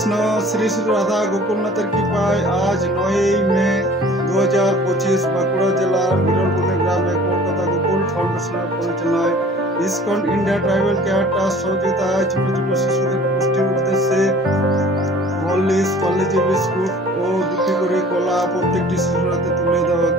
কৃষ্ণ শ্রী শ্রী রাধা গোকুলনাথের কৃপায় আজ 9 মে 2025 বাঁকুড়া জেলার বিরলপুর গ্রামে কলকাতা গোকুল ফাউন্ডেশনের পরিচালনায় ISKCON India tribal care trust সহযোগিতায় ছোট ছোট শিশুদের পুষ্টির উদ্দেশ্যে হরলিক্স পার্লেজি বিস্কুট ও 2টি করে কলা প্রত্যেকটি শিশুর হাতে তুলে দেওয়া